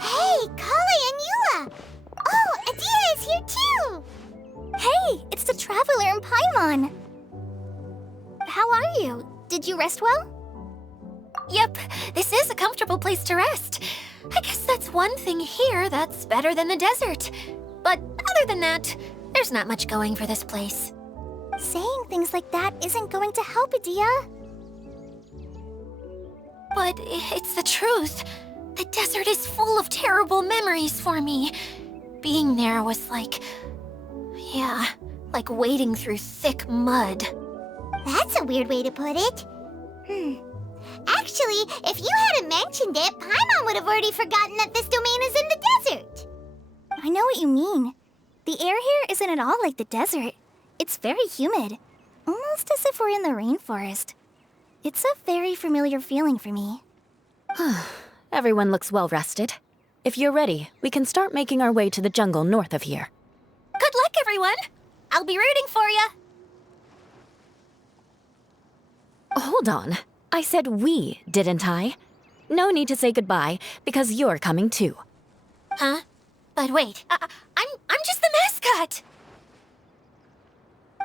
Hey, Kale and Eula! Oh, Adia is here too! Hey, it's the Traveler and Paimon! How are you? Did you rest well? Yep, this is a comfortable place to rest. I guess that's one thing here that's better than the desert. But other than that, there's not much going for this place. Saying things like that isn't going to help, Adia. But it's the truth. The desert is full of terrible memories for me. Being there was like wading through thick mud. That's a weird way to put it. Actually, if you hadn't mentioned it, Paimon would have already forgotten that this domain is in the desert. I know what you mean. The air here isn't at all like the desert. It's very humid, almost as if we're in the rainforest. It's a very familiar feeling for me. Everyone looks well rested. If you're ready, we can start making our way to the jungle north of here. Good luck, everyone! I'll be rooting for you! Hold on. I said we, didn't I? No need to say goodbye, because you're coming too. Huh? But wait, I'm just the mascot!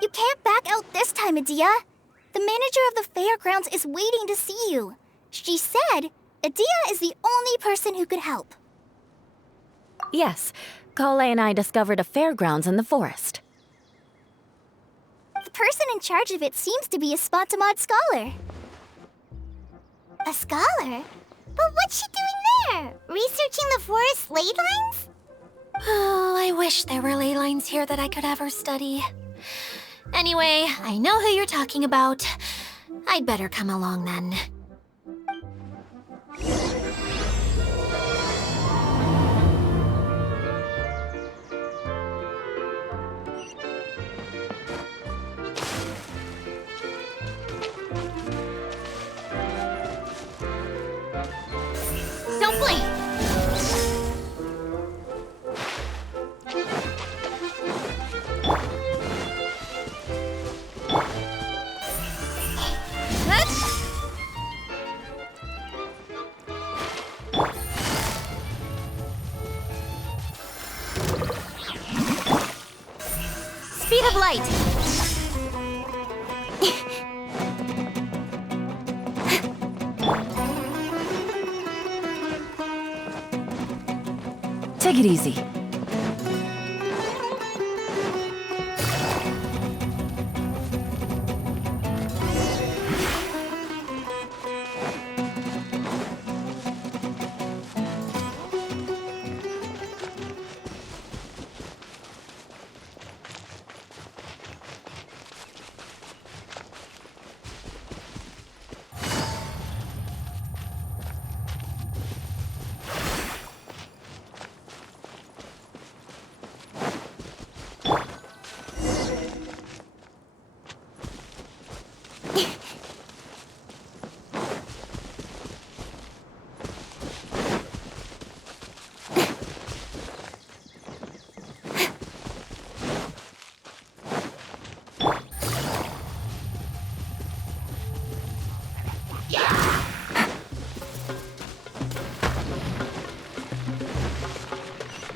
You can't back out this time, Adia. The manager of the fairgrounds is waiting to see you. She said Adia is the only person who could help. Yes, Kale and I discovered a fairgrounds in the forest. The person in charge of it seems to be a Spontamod scholar. A scholar? But what's she doing there? Researching the forest ley lines? Oh, I wish there were ley lines here that I could ever study. Anyway, I know who you're talking about. I'd better come along then. Don't blink! Speed of light! Take it easy.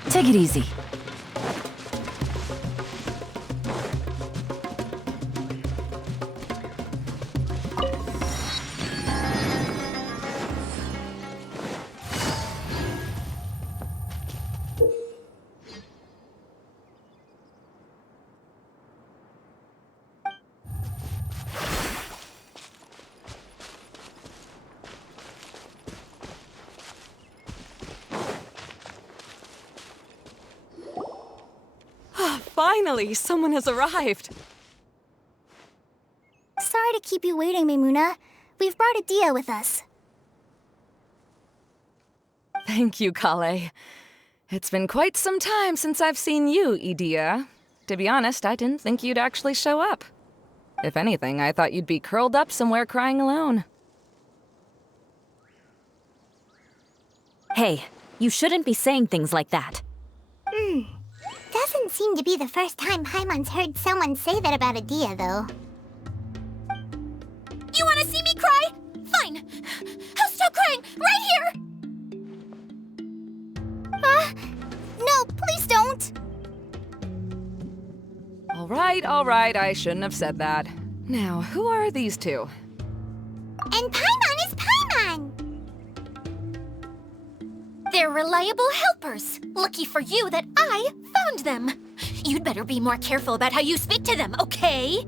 Take it easy. Finally, someone has arrived. Sorry to keep you waiting, Maimuna. We've brought Adia with us. Thank you, Kale. It's been quite some time since I've seen you, Idia. To be honest, I didn't think you'd actually show up. If anything, I thought you'd be curled up somewhere crying alone. Hey, you shouldn't be saying things like that. That's doesn't seem to be the first time Paimon's heard someone say that about Adia, though. You want to see me cry? Fine. I'll stop crying right here. No, please don't! All right, I shouldn't have said that. Now, who are these two? And Paimon is Paimon! They're reliable helpers. Lucky for you that I found them. You'd better be more careful about how you speak to them, okay?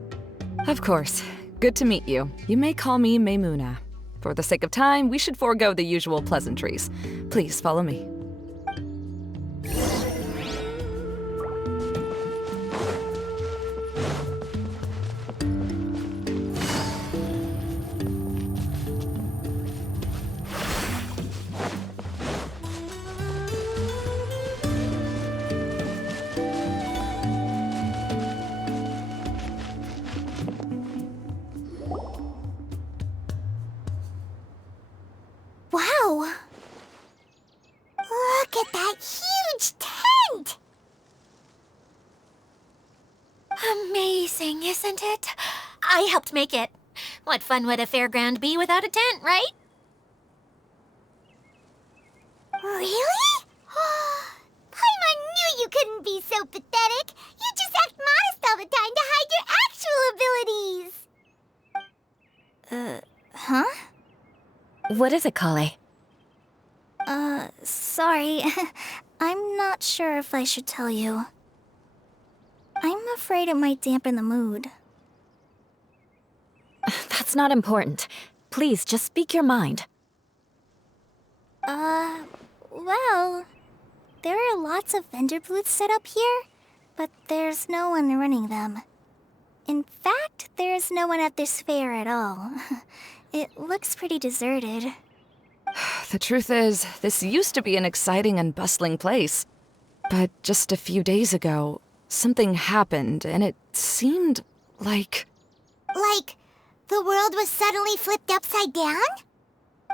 Of course. Good to meet you. You may call me Maymuna. For the sake of time, we should forego the usual pleasantries. Please follow me. Wow! Look at that huge tent! Amazing, isn't it? I helped make it. What fun would a fairground be without a tent, right? Really? Paimon knew you couldn't be so pathetic. You just act modest all the time to hide your actual abilities. Huh? What is it, Kale? Sorry. I'm not sure if I should tell you. I'm afraid it might dampen the mood. That's not important. Please, just speak your mind. Well, there are lots of vendor booths set up here, but there's no one running them. In fact, there's no one at this fair at all. It looks pretty deserted. The truth is, this used to be an exciting and bustling place. But just a few days ago, something happened, and it seemed like... Like, the world was suddenly flipped upside down?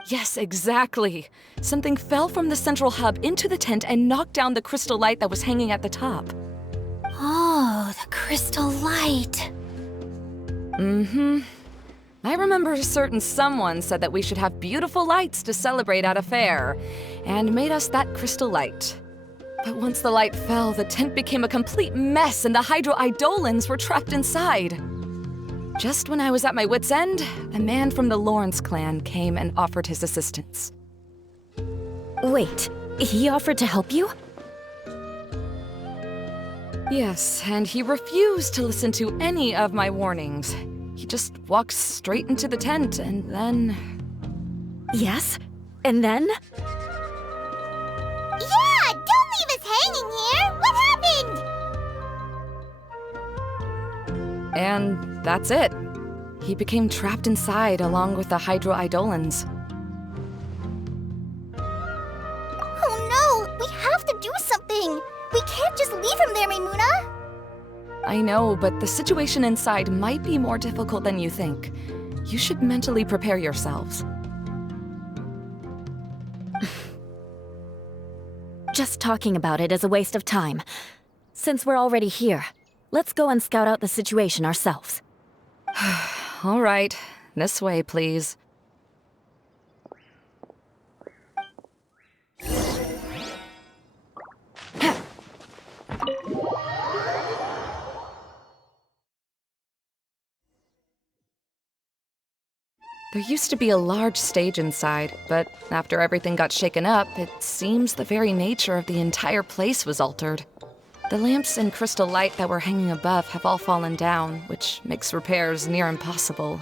Yes, exactly. Something fell from the central hub into the tent and knocked down the crystal light that was hanging at the top. Oh, the crystal light. Mm-hmm. I remember a certain someone said that we should have beautiful lights to celebrate at a fair, and made us that crystal light. But once the light fell, the tent became a complete mess and the Hydro-Eidolons were trapped inside. Just when I was at my wit's end, a man from the Lawrence clan came and offered his assistance. Wait, he offered to help you? Yes, and he refused to listen to any of my warnings. He just walked straight into the tent and then... Yes? And then? Yeah! Don't leave us hanging here! What happened? And that's it. He became trapped inside along with the Hydro-Eidolons. Oh no! We have to do something! We can't just leave him there, Maymuna! I know, but the situation inside might be more difficult than you think. You should mentally prepare yourselves. Just talking about it is a waste of time. Since we're already here, let's go and scout out the situation ourselves. All right, this way, please. There used to be a large stage inside, but after everything got shaken up, it seems the very nature of the entire place was altered. The lamps and crystal light that were hanging above have all fallen down, which makes repairs near impossible.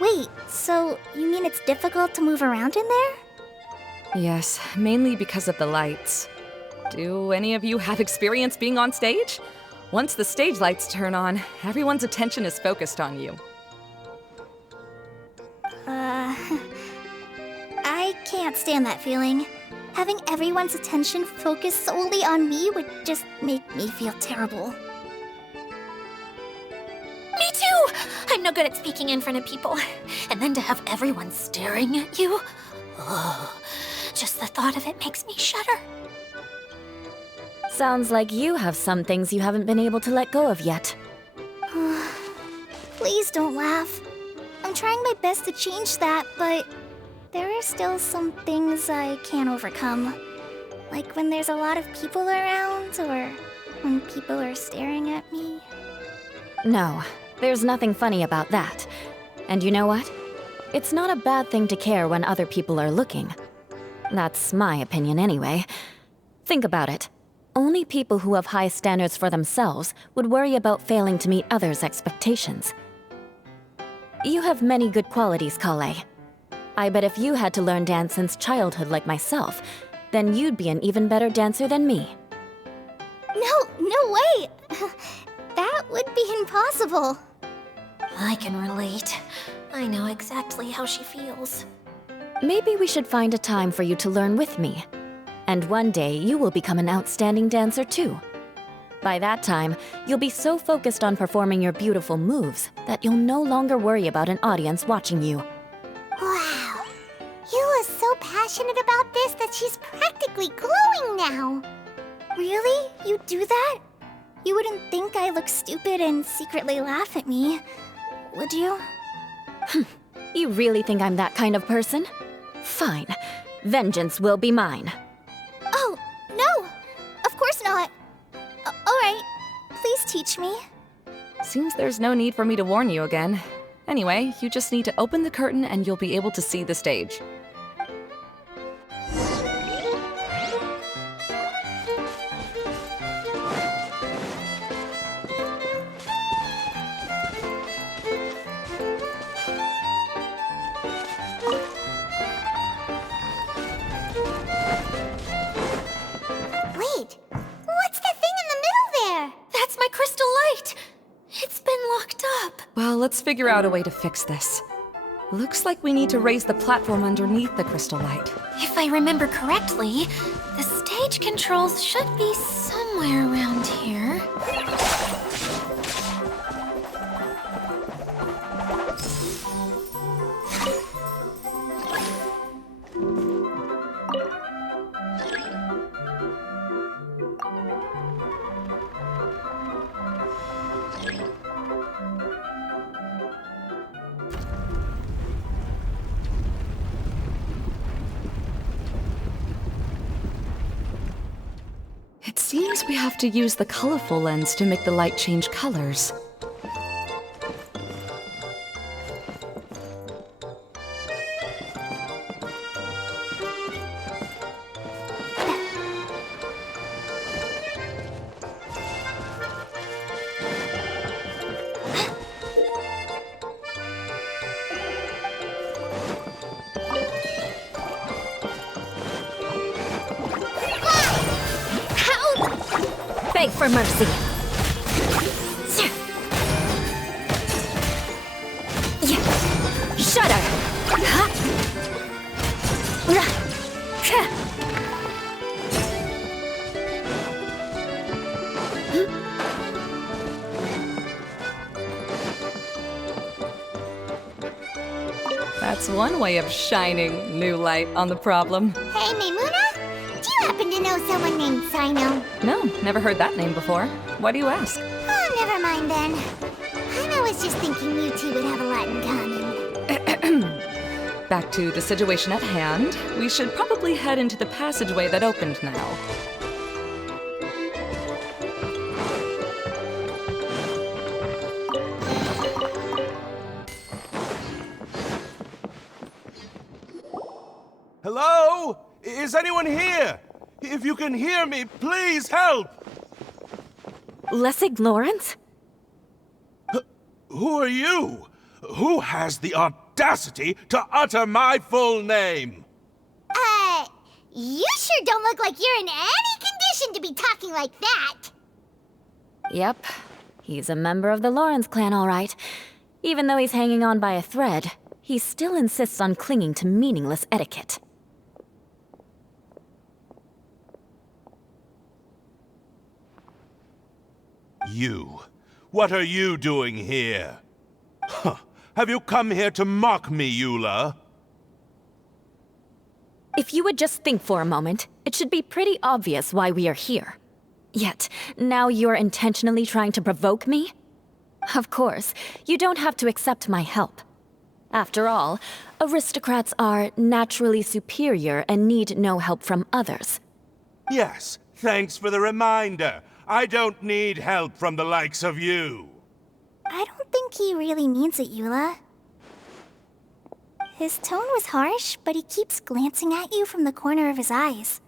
Wait, so you mean it's difficult to move around in there? Yes, mainly because of the lights. Do any of you have experience being on stage? Once the stage lights turn on, everyone's attention is focused on you. I can't stand that feeling. Having everyone's attention focused solely on me would just make me feel terrible. Me too! I'm no good at speaking in front of people. And then to have everyone staring at you. Oh, just the thought of it makes me shudder. Sounds like you have some things you haven't been able to let go of yet. Please don't laugh. I'm trying my best to change that, but there are still some things I can't overcome. Like when there's a lot of people around, or when people are staring at me. No, there's nothing funny about that. And you know what? It's not a bad thing to care when other people are looking. That's my opinion anyway. Think about it. Only people who have high standards for themselves would worry about failing to meet others' expectations. You have many good qualities, Kale. I bet if you had to learn dance since childhood like myself, then you'd be an even better dancer than me. No way! That would be impossible. I can relate. I know exactly how she feels. Maybe we should find a time for you to learn with me. And one day, you will become an outstanding dancer too. By that time, you'll be so focused on performing your beautiful moves that you'll no longer worry about an audience watching you. Wow. Yula's so passionate about this that she's practically glowing now. Really? You do that? You wouldn't think I look stupid and secretly laugh at me, would you? You really think I'm that kind of person? Fine. Vengeance will be mine. Oh, no! Of course not. Alright, please teach me. Seems there's no need for me to warn you again. Anyway, you just need to open the curtain and you'll be able to see the stage. Wait, what's the thing in the middle there? That's my crystal light! It's been locked up. Well, let's figure out a way to fix this. Looks like we need to raise the platform underneath the crystal light. If I remember correctly, the stage controls should be somewhere around here. It seems we have to use the colorful lens to make the light change colors. Beg for mercy. Shudder! That's one way of shining new light on the problem. Hey, Maimuna? Do you happen to know someone named Sino? No, never heard that name before. Why do you ask? Oh, never mind then. I was just thinking you two would have a lot in common. Back to the situation at hand. We should probably head into the passageway that opened now. Hello? Is anyone here? If you can hear me, please help! Lessig Lawrence? Who are you? Who has the audacity to utter my full name? You sure don't look like you're in any condition to be talking like that. Yep. He's a member of the Lawrence clan, all right. Even though he's hanging on by a thread, he still insists on clinging to meaningless etiquette. You. What are you doing here? Huh. Have you come here to mock me, Eula? If you would just think for a moment, it should be pretty obvious why we are here. Yet, now you're intentionally trying to provoke me? Of course, you don't have to accept my help. After all, aristocrats are naturally superior and need no help from others. Yes, thanks for the reminder. I don't need help from the likes of you. I don't think he really means it, Eula. His tone was harsh, but he keeps glancing at you from the corner of his eyes.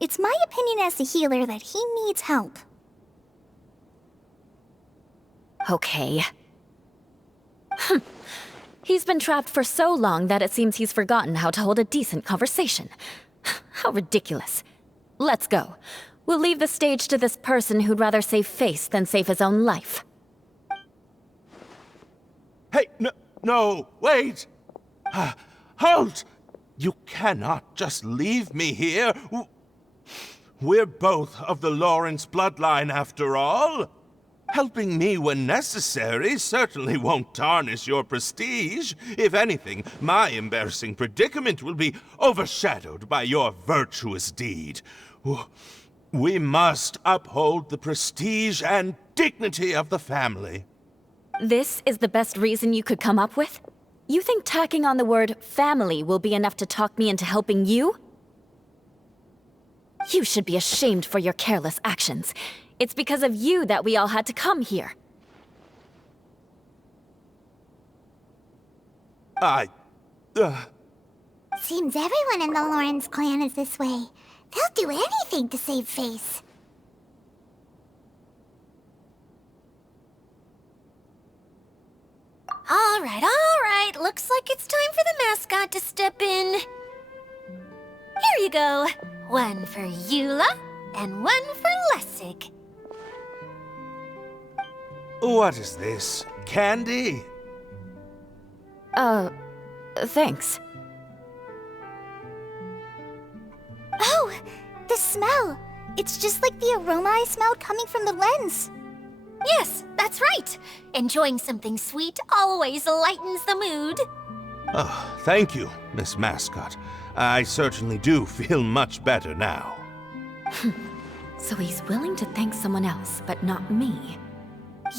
It's my opinion as the healer that he needs help. Okay. He's been trapped for so long that it seems he's forgotten how to hold a decent conversation. How ridiculous. Let's go. We'll leave the stage to this person who'd rather save face than save his own life. Hey, no, wait! Halt! You cannot just leave me here. We're both of the Lawrence bloodline after all. Helping me when necessary certainly won't tarnish your prestige. If anything, my embarrassing predicament will be overshadowed by your virtuous deed. We must uphold the prestige and dignity of the family. This is the best reason you could come up with? You think tacking on the word family will be enough to talk me into helping you? You should be ashamed for your careless actions. It's because of you that we all had to come here. Seems everyone in the Lawrence clan is this way. They'll do anything to save face. All right. Looks like it's time for the mascot to step in. Here you go. One for Eula, and one for Lessig. What is this? Candy? Thanks. Oh, the smell! It's just like the aroma I smelled coming from the lens. Yes, that's right. Enjoying something sweet always lightens the mood. Oh, thank you, Miss Mascot. I certainly do feel much better now. So he's willing to thank someone else, but not me.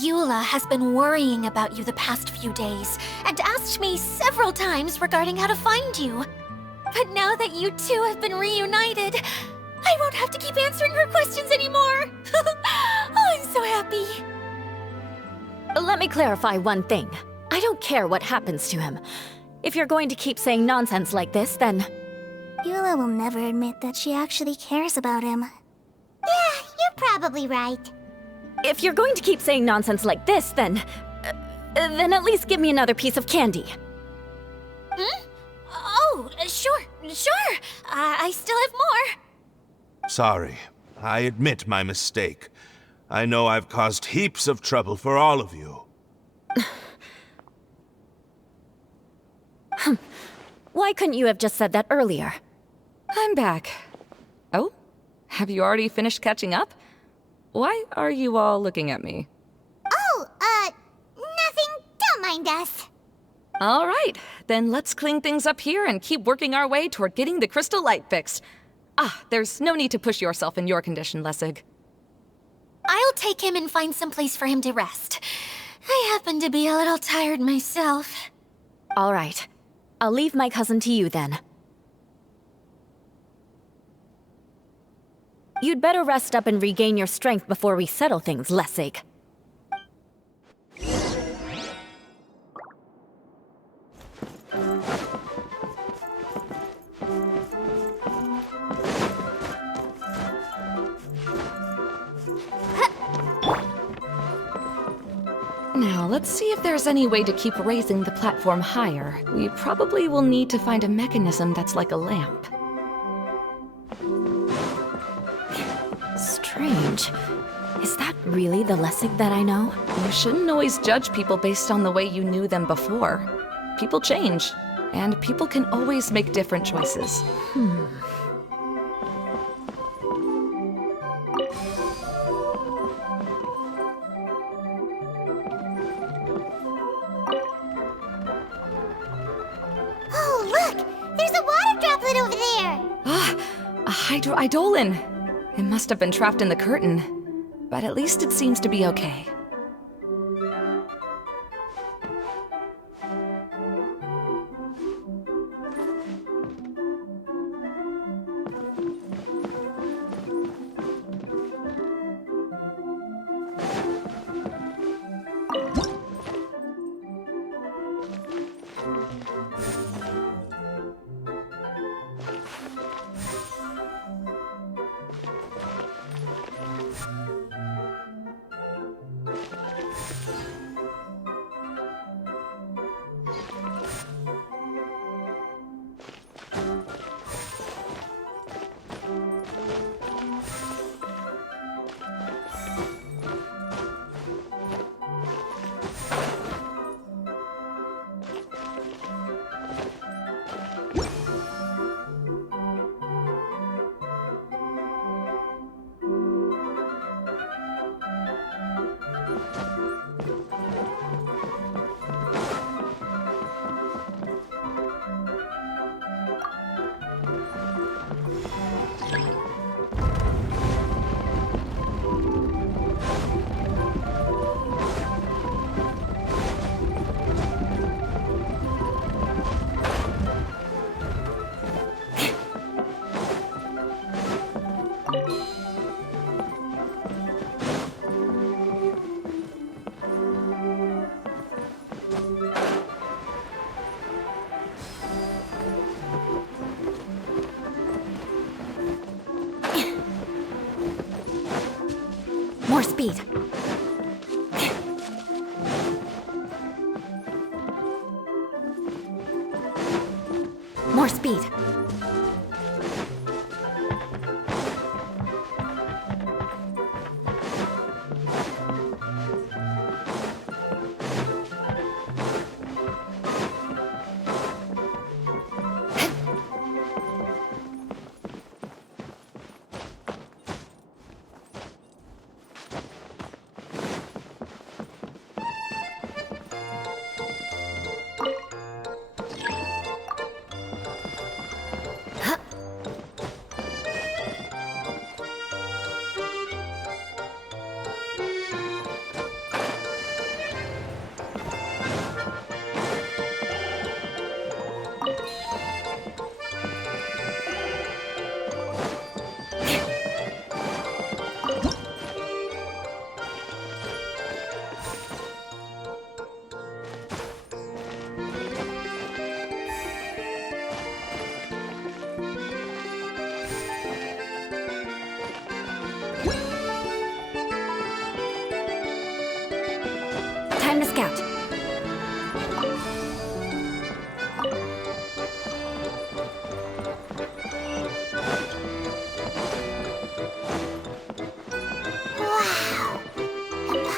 Eula has been worrying about you the past few days and asked me several times regarding how to find you. But now that you two have been reunited, I won't have to keep answering her questions anymore. Oh, I'm so happy. Let me clarify one thing. I don't care what happens to him. If you're going to keep saying nonsense like this, then... Eula will never admit that she actually cares about him. Yeah, you're probably right. If you're going to keep saying nonsense like this, then at least give me another piece of candy. Hmm? Oh, sure. I still have more. Sorry. I admit my mistake. I know I've caused heaps of trouble for all of you. Why couldn't you have just said that earlier? I'm back. Oh? Have you already finished catching up? Why are you all looking at me? Oh, nothing. Don't mind us. All right, then let's clean things up here and keep working our way toward getting the crystal light fixed. There's no need to push yourself in your condition, Lessig. I'll take him and find some place for him to rest. I happen to be a little tired myself. All right. I'll leave my cousin to you then. You'd better rest up and regain your strength before we settle things, Lessig. Now, let's see if there's any way to keep raising the platform higher. We probably will need to find a mechanism that's like a lamp. Strange. Is that really the Lessig that I know? You shouldn't always judge people based on the way you knew them before. People change, and people can always make different choices. Oh, look! There's a water droplet over there! A hydroidolin! It must have been trapped in the curtain, but at least it seems to be okay. More speed. More speed. Time to scout. Wow.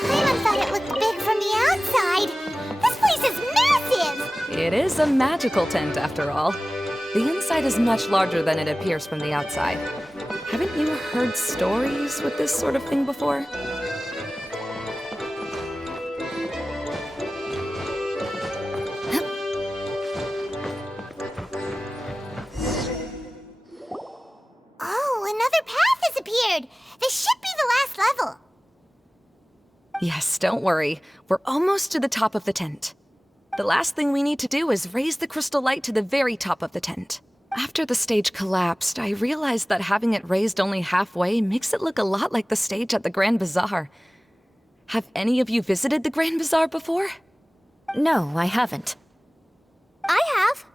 Paimon thought it looked big from the outside. This place is massive! It is a magical tent, after all. The inside is much larger than it appears from the outside. Haven't you heard stories with this sort of thing before? Oh, another path has appeared! This should be the last level. Yes, don't worry. We're almost to the top of the tent. The last thing we need to do is raise the crystal light to the very top of the tent. After the stage collapsed, I realized that having it raised only halfway makes it look a lot like the stage at the Grand Bazaar. Have any of you visited the Grand Bazaar before? No, I haven't. I have.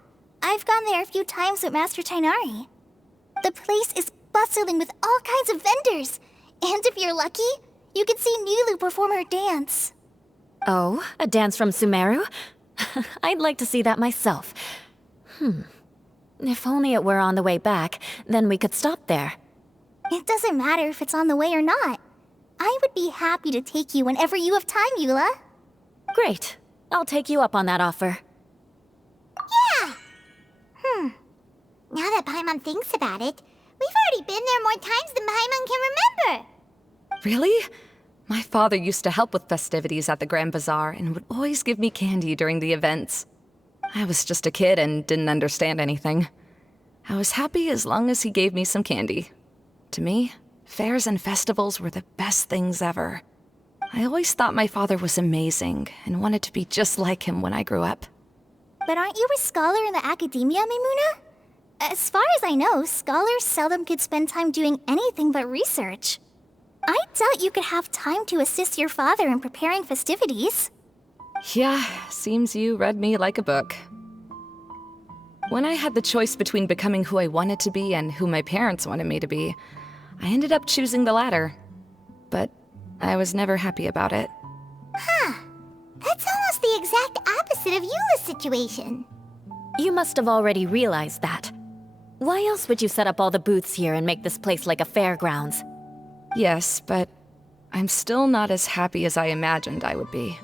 I've gone there a few times with Master Tainari. The place is bustling with all kinds of vendors. And if you're lucky, you can see Nulu perform her dance. Oh, a dance from Sumeru? I'd like to see that myself. If only it were on the way back, then we could stop there. It doesn't matter if it's on the way or not. I would be happy to take you whenever you have time, Eula. Great. I'll take you up on that offer. Yeah! Now that Paimon thinks about it, we've already been there more times than Paimon can remember. Really? My father used to help with festivities at the Grand Bazaar and would always give me candy during the events. I was just a kid and didn't understand anything. I was happy as long as he gave me some candy. To me, Fairs and festivals were the best things ever. I always thought my father was amazing and wanted to be just like him when I grew up. But aren't you a scholar in the academia, Maimuna? As far as I know, scholars seldom could spend time doing anything but research. I doubt you could have time to assist your father in preparing festivities. Yeah, seems you read me like a book. When I had the choice between becoming who I wanted to be and who my parents wanted me to be, I ended up choosing the latter. But I was never happy about it. That's almost the exact opposite of Eula's situation. You must have already realized that. Why else would you set up all the booths here and make this place like a fairgrounds? Yes, but I'm still not as happy as I imagined I would be.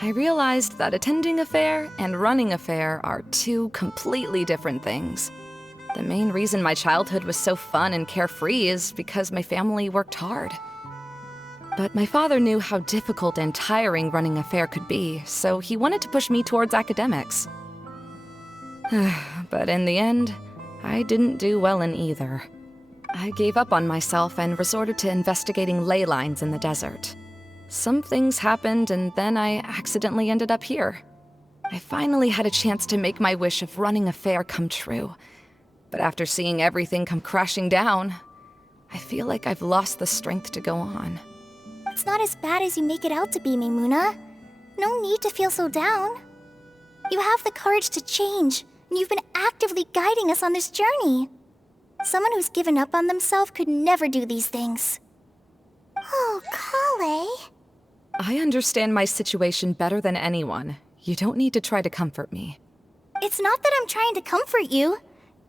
I realized that attending a fair and running a fair are two completely different things. The main reason my childhood was so fun and carefree is because my family worked hard. But my father knew how difficult and tiring running a fair could be, so he wanted to push me towards academics. But in the end, I didn't do well in either. I gave up on myself and resorted to investigating ley lines in the desert. Some things happened, and then I accidentally ended up here. I finally had a chance to make my wish of running a fair come true. But after seeing everything come crashing down, I feel like I've lost the strength to go on. It's not as bad as you make it out to be, Maimuna. No need to feel so down. You have the courage to change, and you've been actively guiding us on this journey. Someone who's given up on themselves could never do these things. Oh, Kale. I understand my situation better than anyone. You don't need to try to comfort me. It's not that I'm trying to comfort you.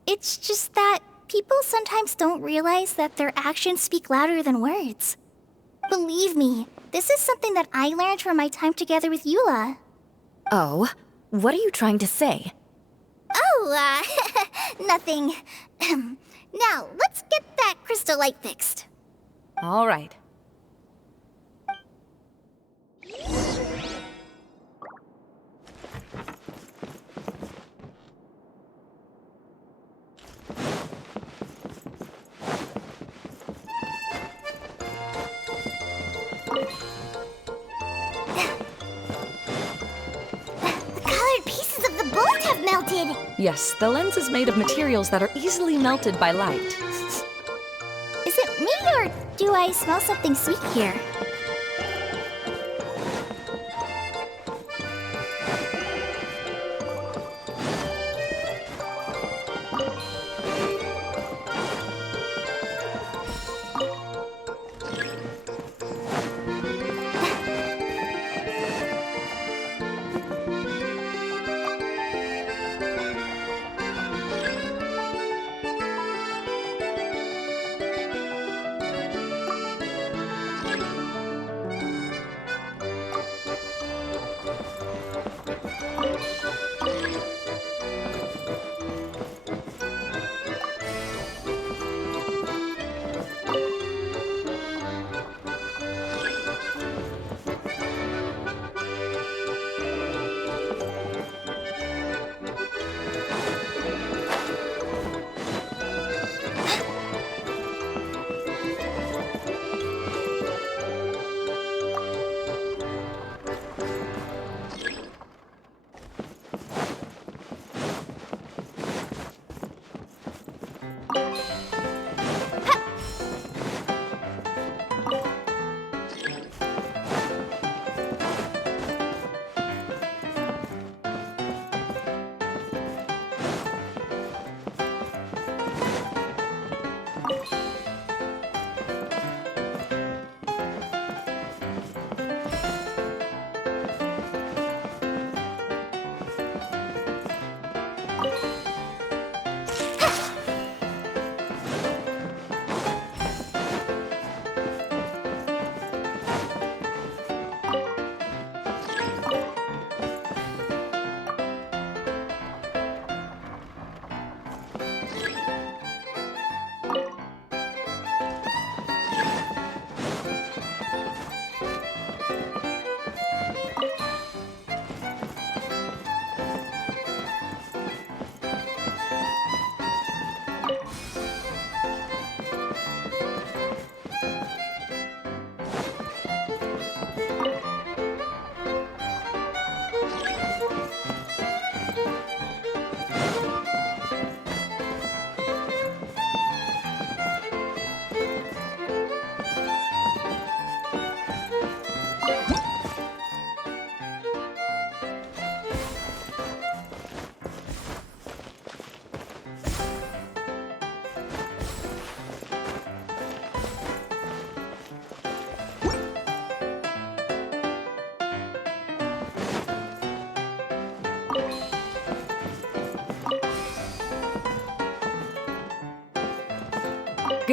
It's just that people sometimes don't realize that their actions speak louder than words. Believe me, this is something that I learned from my time together with Eula. Oh, what are you trying to say? Oh, nothing. Now, let's get that crystal light fixed. All right. The colored pieces of the boat have melted. Yes, the lens is made of materials that are easily melted by light. Is it me, or do I smell something sweet here?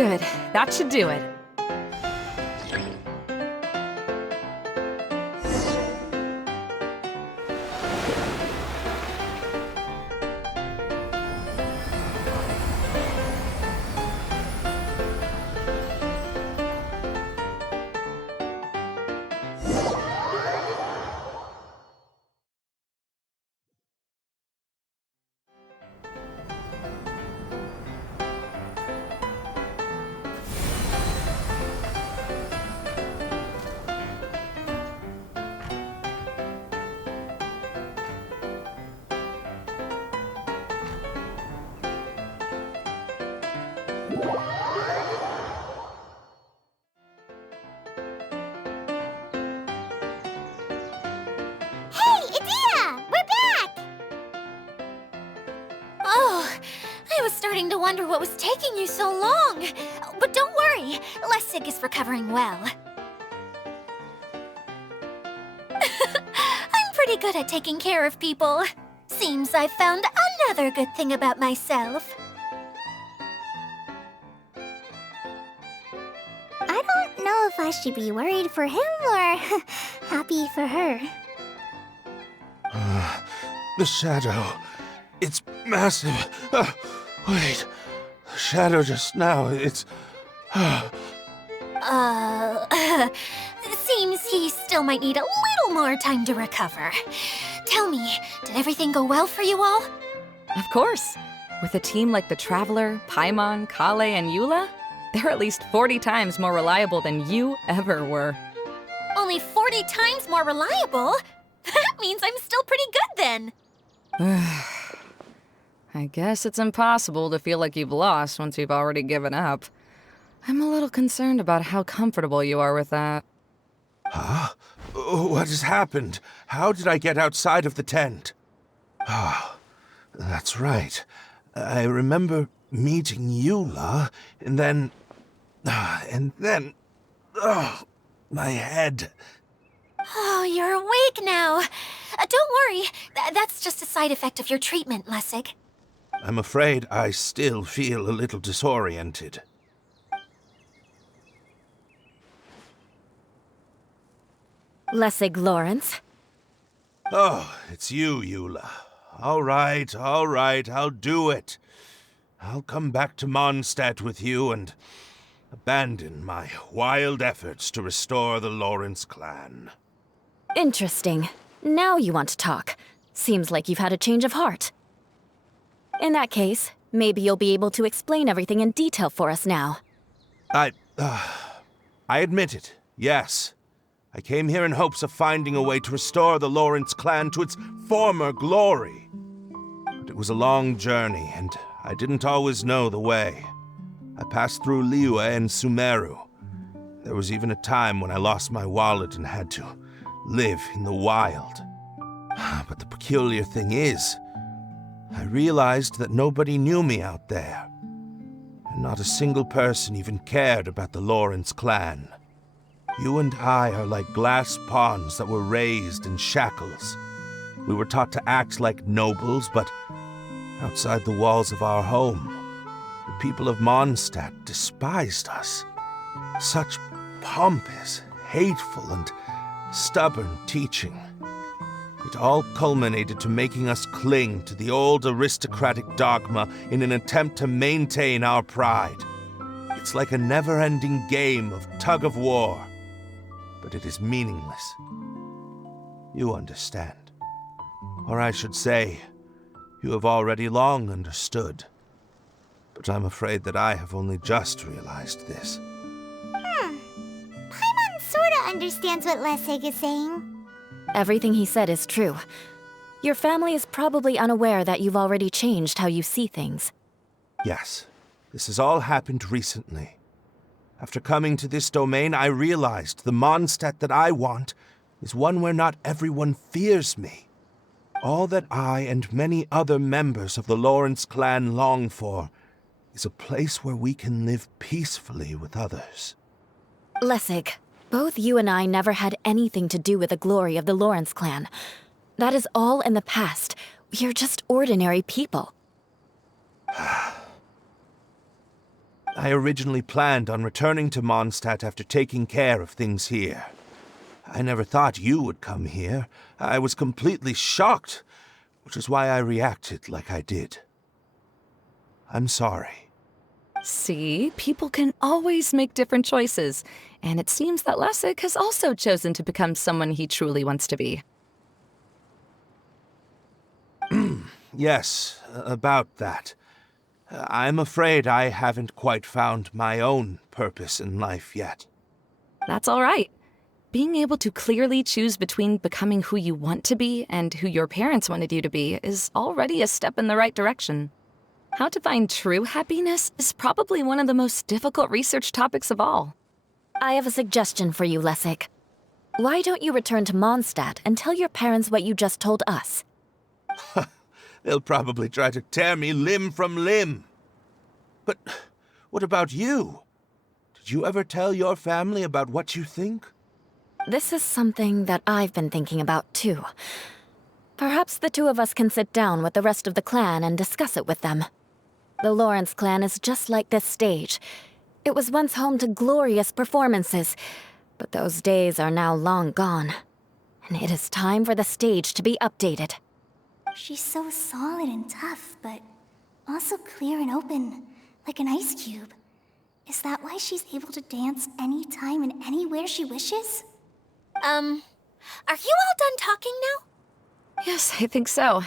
Good. That should do it. Hey, Idea! We're back! Oh, I was starting to wonder what was taking you so long. But don't worry, Lessig is recovering well. I'm pretty good at taking care of people. Seems I've found another good thing about myself. I don't know if I should be worried for him or happy for her. The shadow. It's massive. Wait. The shadow just now. It's. Seems he still might need a little more time to recover. Tell me, did everything go well for you all? Of course. With a team like the Traveler, Paimon, Kale, and Eula, they're at least 40 times more reliable than you ever were. Only 40 times more reliable? That means I'm still pretty good then. I guess it's impossible to feel like you've lost once you've already given up. I'm a little concerned about how comfortable you are with that. Huh? What has happened? How did I get outside of the tent? Ah, that's right. I remember meeting Eula, and then... my head. Oh, you're awake now. Don't worry, that's just a side effect of your treatment, Lessig. I'm afraid I still feel a little disoriented. Lessig Lawrence. Oh, it's you, Eula. All right, I'll do it. I'll come back to Mondstadt with you and abandon my wild efforts to restore the Lawrence clan. Interesting. Now you want to talk. Seems like you've had a change of heart. In that case, maybe you'll be able to explain everything in detail for us now. I admit it, yes. I came here in hopes of finding a way to restore the Lawrence clan to its former glory. But it was a long journey, and I didn't always know the way. I passed through Liyue and Sumeru. There was even a time when I lost my wallet and had to live in the wild. But the peculiar thing is, I realized that nobody knew me out there. And not a single person even cared about the Lawrence clan. You and I are like glass pawns that were raised in shackles. We were taught to act like nobles, but outside the walls of our home, the people of Mondstadt despised us. Such pompous, hateful, and stubborn teaching. It all culminated to making us cling to the old aristocratic dogma in an attempt to maintain our pride. It's like a never-ending game of tug-of-war, but it is meaningless. You understand. Or I should say, you have already long understood. But I'm afraid that I have only just realized this. Paimon sorta understands what Lessig is saying. Everything he said is true. Your family is probably unaware that you've already changed how you see things. Yes, this has all happened recently. After coming to this domain, I realized the Mondstadt that I want is one where not everyone fears me. All that I and many other members of the Lawrence clan long for is a place where we can live peacefully with others. Lessig, both you and I never had anything to do with the glory of the Lawrence clan. That is all in the past. We are just ordinary people. I originally planned on returning to Mondstadt after taking care of things here. I never thought you would come here. I was completely shocked, which is why I reacted like I did. I'm sorry. See, people can always make different choices, and it seems that Lessig has also chosen to become someone he truly wants to be. Yes, about that. I'm afraid I haven't quite found my own purpose in life yet. That's all right. Being able to clearly choose between becoming who you want to be and who your parents wanted you to be is already a step in the right direction. How to find true happiness is probably one of the most difficult research topics of all. I have a suggestion for you, Lessig. Why don't you return to Mondstadt and tell your parents what you just told us? They'll probably try to tear me limb from limb. But what about you? Did you ever tell your family about what you think? This is something that I've been thinking about, too. Perhaps the two of us can sit down with the rest of the clan and discuss it with them. The Lawrence clan is just like this stage. It was once home to glorious performances, but those days are now long gone. And it is time for the stage to be updated. She's so solid and tough, but also clear and open, like an ice cube. Is that why she's able to dance anytime and anywhere she wishes? Are you all done talking now? Yes, I think so.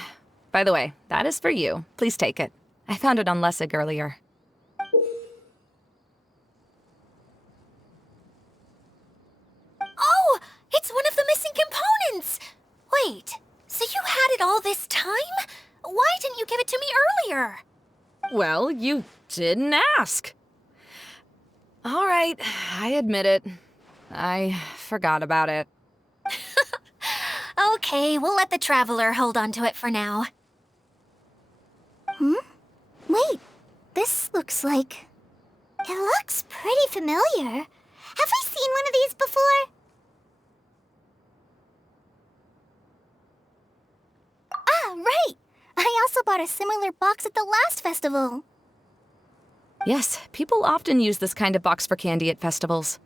By the way, that is for you. Please take it. I found it on Lessig earlier. Oh, it's one of the missing components! Wait, so you had it all this time? Why didn't you give it to me earlier? Well, you didn't ask. All right, I admit it. I forgot about it. Okay, we'll let the Traveler hold on to it for now. Wait, this looks like... It looks pretty familiar. Have we seen one of these before? Ah, right! I also bought a similar box at the last festival. Yes, people often use this kind of box for candy at festivals.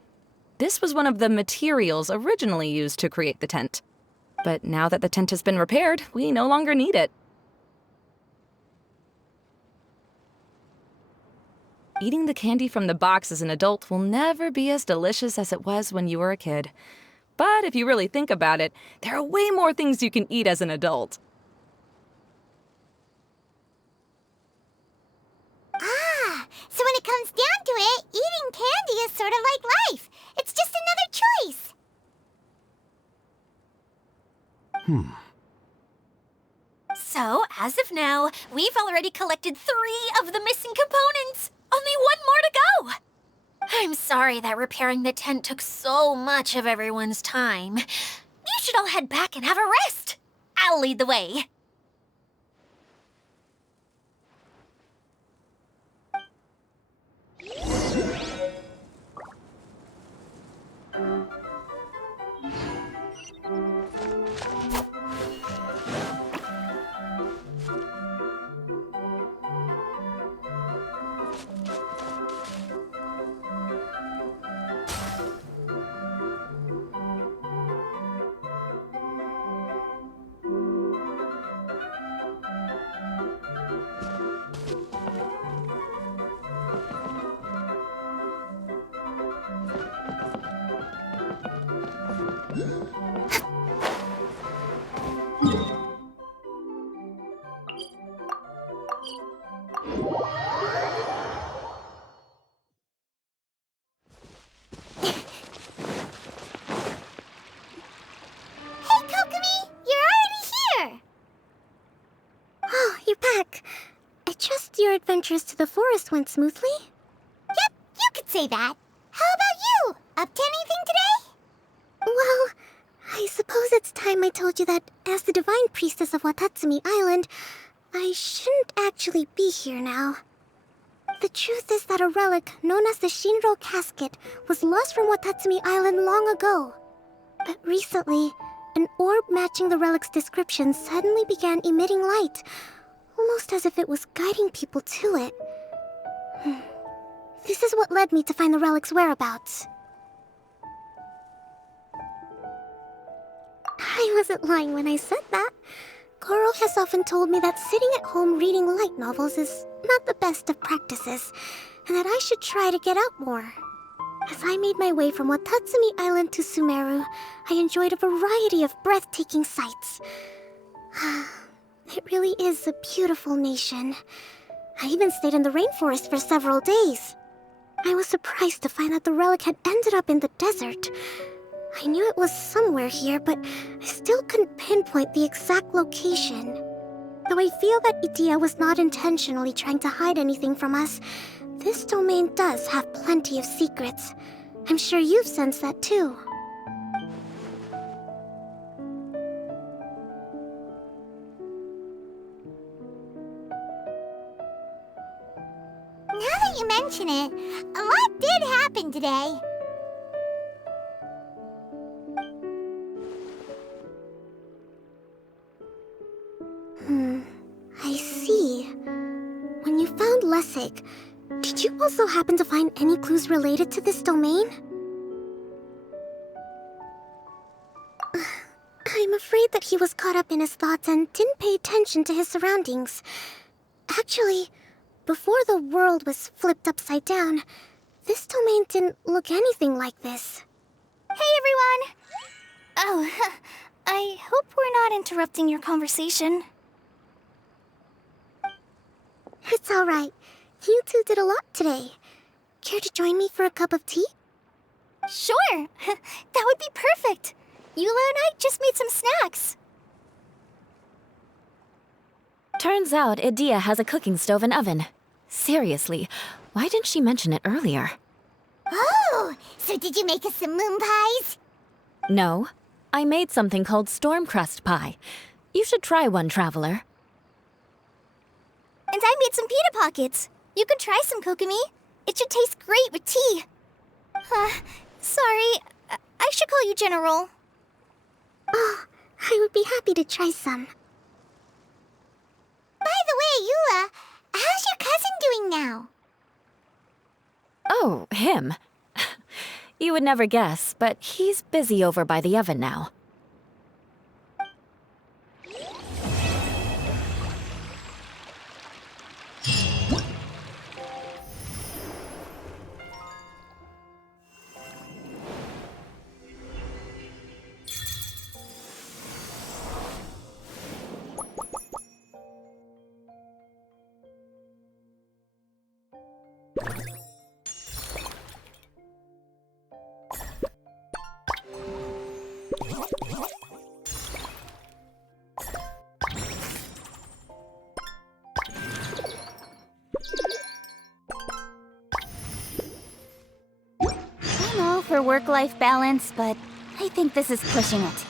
This was one of the materials originally used to create the tent. But now that the tent has been repaired, we no longer need it. Eating the candy from the box as an adult will never be as delicious as it was when you were a kid. But if you really think about it, there are way more things you can eat as an adult. So when it comes down to it, eating candy is sort of like life. It's just another choice. So, as of now, we've already collected 3 of the missing components. Only 1 more to go. I'm sorry that repairing the tent took so much of everyone's time. You should all head back and have a rest. I'll lead the way. Adventures to the forest went smoothly? Yep, you could say that. How about you? Up to anything today? Well, I suppose it's time I told you that as the Divine Priestess of Watatsumi Island, I shouldn't actually be here now. The truth is that a relic known as the Shinro Casket was lost from Watatsumi Island long ago. But recently, an orb matching the relic's description suddenly began emitting light, almost as if it was guiding people to it. This is what led me to find the relic's whereabouts. I wasn't lying when I said that. Goro has often told me that sitting at home reading light novels is not the best of practices, and that I should try to get out more. As I made my way from Watatsumi Island to Sumeru, I enjoyed a variety of breathtaking sights. It really is a beautiful nation. I even stayed in the rainforest for several days. I was surprised to find that the relic had ended up in the desert. I knew it was somewhere here, but I still couldn't pinpoint the exact location. Though I feel that Idia was not intentionally trying to hide anything from us, this domain does have plenty of secrets. I'm sure you've sensed that too. Now that you mention it, a lot did happen today. I see. When you found Lessig, did you also happen to find any clues related to this domain? I'm afraid that he was caught up in his thoughts and didn't pay attention to his surroundings. Actually, before the world was flipped upside down, this domain didn't look anything like this. Hey, everyone! Oh, I hope we're not interrupting your conversation. It's alright. You two did a lot today. Care to join me for a cup of tea? Sure! That would be perfect! Eula and I just made some snacks. Turns out Idia has a cooking stove and oven. Seriously, why didn't she mention it earlier? Oh, so did you make us some moon pies? No, I made something called storm crust pie. You should try one, traveler. And I made some pita pockets. You could try some, Kokomi. It should taste great with tea. Sorry, I should call you General. Oh, I would be happy to try some. By the way, Eula, how's your cousin doing now? Oh, him. You would never guess, but he's busy over by the oven now. For work-life balance, but I think this is pushing it.